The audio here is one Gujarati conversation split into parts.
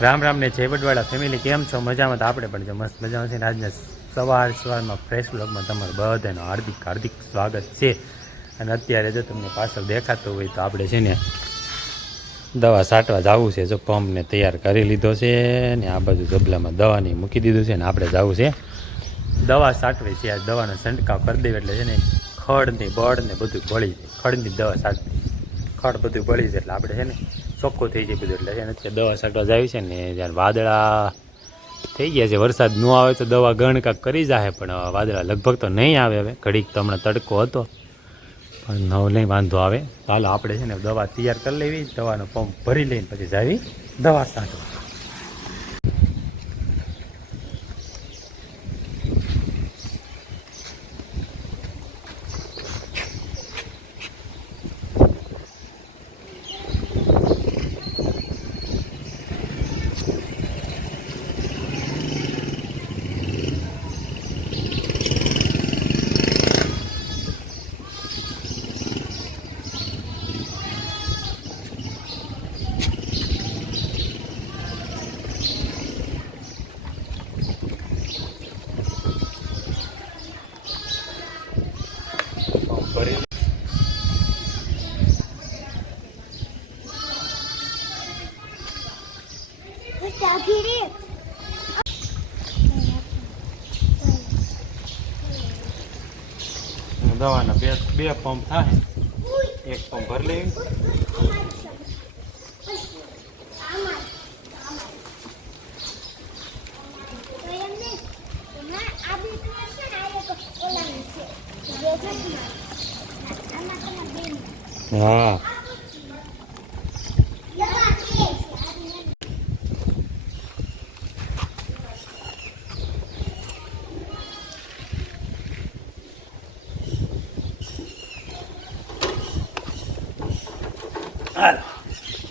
રામ રામ ને જય વડવાળા ફેમિલી, કેમ છો? મજામાં? તો આપણે પણ જો મસ્ત મજામાં છે ને. આજના સવારમાં ફ્રેશ વ્લોગમાં તમારું બધાનું હાર્દિક હાર્દિક સ્વાગત છે. અને અત્યારે જો તમને પાછળ દેખાતું હોય તો આપણે છે ને દવા છાંટવા જવું છે. જો પંપને તૈયાર કરી લીધો છે ને આ બાજુ ગબલામાં દવાની મૂકી દીધું છે ને આપણે જવું છે દવા છાંટવી છે. આ દવાનો છંટકાવ કરી દેવી એટલે છે ને ખડ ને બળ ને બધું બળી જાય. ખડની દવા છાંટવી, ખડ બધું બળી જાય એટલે આપણે છે ને ચોખ્ખું થઈ જાય બધું. એટલે છે ને અત્યારે દવા છાંટવા જાય છે ને જ્યારે વાદળા થઈ ગયા છે. વરસાદ ન આવે તો દવા ગણ કાંક કરી જાય, પણ વાદળા લગભગ તો નહીં આવે. હવે ઘડીક તો હમણાં તડકો હતો પણ નવ નહીં વાંધો આવે. ચાલો આપણે છે ને દવા તૈયાર કરી લેવી, દવાનો પંપ ભરી લઈને પછી જાવી દવા છાંટવા. દવાના બે પંપ થાય, એક પંપ ભરી લેવી. હા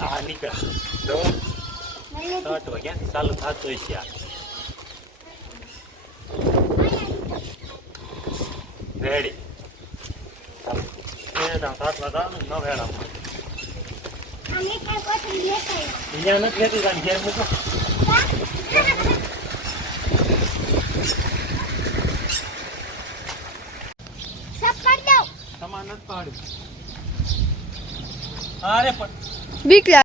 હા નીકળ્યા દવા 7 વાગ્યાથી ચાલુ થતું હોય છે. રેડી 7 વાગ્યા ન વેળા અહીંયા નથી લેતી તાને ઘેર મૂકો. તમારે નથી પાડ્યું. અરે પણ બીક લાગે.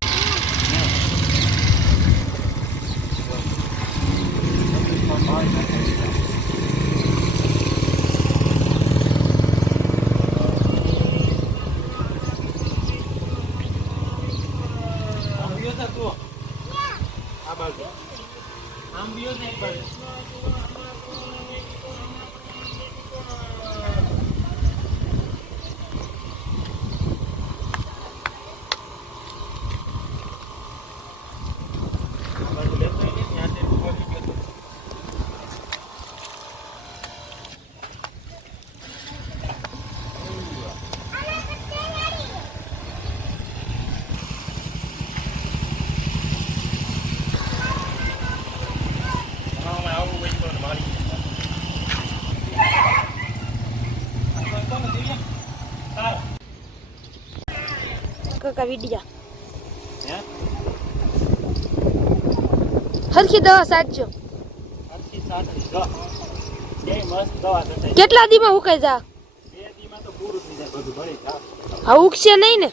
વિડિયા હરખી દવા સાચજો. કેટલા દીમાં ઉકાઈ જા? 2 દીમાં તો પૂરું થઈ જાય બધું ભળી જા. આ ઉકશે નહીં ને?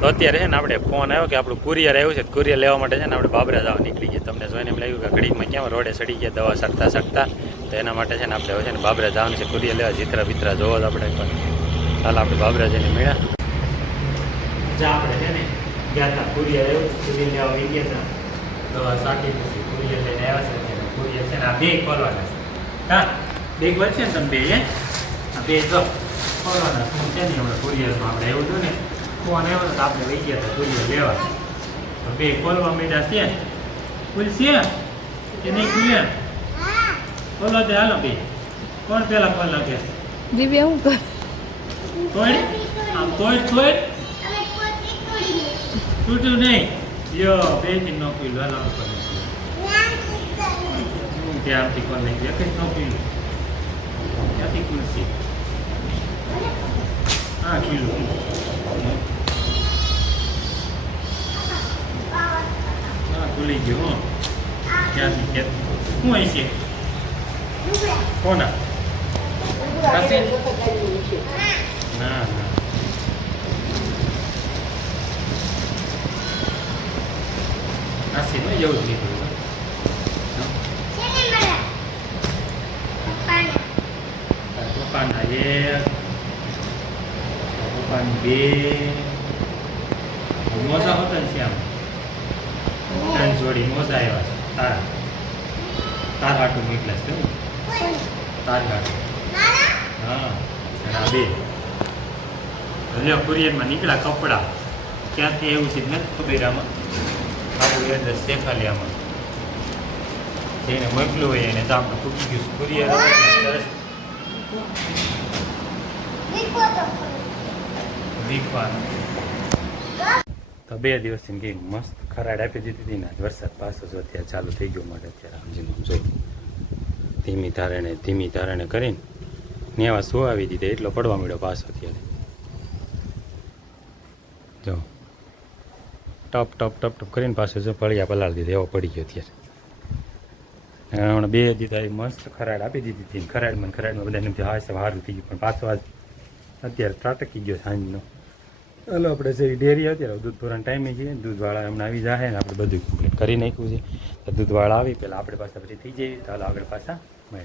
તો અત્યારે છે ને આપણે ફોન આવ્યો કે આપણું કુરિયર આવ્યું છે કુરિયર લેવા માટે છે ને આપણે બાબરા જવા નીકળી ગયા તમને જોઈને એમ લાગ્યું કે ઘડીકમાં ક્યાં રોડે સડી ગયા દવા શકતા તો એના માટે છે ને આપણે હવે છે ને બાબરા જવાનું છે કુરિયર લેવા જીતરા વિતરા જોવો તો આપણે પણ હાલ આપણે બાબરા જઈને મળ્યા જ્યાં આપણે છે ને ગયા હતા કુરિયર આવ્યું કુરિયર લેવા આવી ગયા હતા દવા સાકી પછી કુરિયર લઈને આવ્યા છે કુરિયર છે ને આ બે ખોલવાના છે હા બે વધશે ને તમે બે આ બે જો ખોલવાના શું છે ને હમણાં કુરિયરમાં આપણે એવું હતું ને ફોન આવ્યો તો આપણે લઈ ગયા હતા કુરિયર લેવા તો બે ખોલવા માંડ્યા છે ખુલશે કે નહીં ખુલે ખોલો તે હાલો બે કોણ પેલા ખોલ નાખે દિવ્યા હું કર તોડ આમ તોડ તૂટ્યું નહીં યો બે થી ન ખુલ્યું હાલો ઉપર ત્યાંથી કોલ નહીં એક જ ન ખુલ્યું ત્યાંથી ખુલશે હા ખુલ્લું હા ખુલી ગયું હો ક્યાંથી ક્યાંથી શું હોય છે કોના પાસે ના ના આસી નો એવું જ નીકળ્યું પપ્પાના એક પપ્પાની બે મોજા હોતા ને શ્યામ ત્રણ જોડી મોજા આવ્યા છે તાર હાટું નીકળે છે તાર હાટું હા અને આ બે લ્યો કુરિયરમાં નીકળ્યા કપડાં ક્યાંથી એવું છે નથી ખબર આમાં આપણું એડ્રેસ દેખાલી આમાં જેને મોકલ્યું હોય એને તો આપણે પૂકી ગયું કુરિયર સરસ તો 2 દિવસથી ગઈ મસ્ત ખરાડ આપી દીધી હતી ને વરસાદ પાછો જો અત્યારે ચાલુ થઈ ગયો માટે અત્યારે સમજીને જો ધીમી ધારણે કરીને નેવા શું આવી દીધી એટલો પડવા મળ્યો પાછો અત્યારે જો ટપ ટપ ટપ ટપ કરીને પાછો જો પળિયા પલાળી દીધો એવો પડી ગયો અત્યારે હમણાં 2 દીધા મસ્ત ખરાડ આપી દીધી હતી ખરાડમાં બધાને હા સારું થઈ ગયું પણ પાછો આજ અત્યારે ત્રાટકી ગયો સાંજનો ચાલો આપણે જે ડેરી અત્યારે દૂધ ભરવાનો ટાઈમે જઈએ દૂધવાળા હમણાં આવી જાય ને આપણે બધું કમ્પ્લીટ કરી નાખ્યું છે તો દૂધવાળા આવી પહેલાં આપણે પાછા પછી થઈ જઈએ તો હાલો આગળ પાછા મળે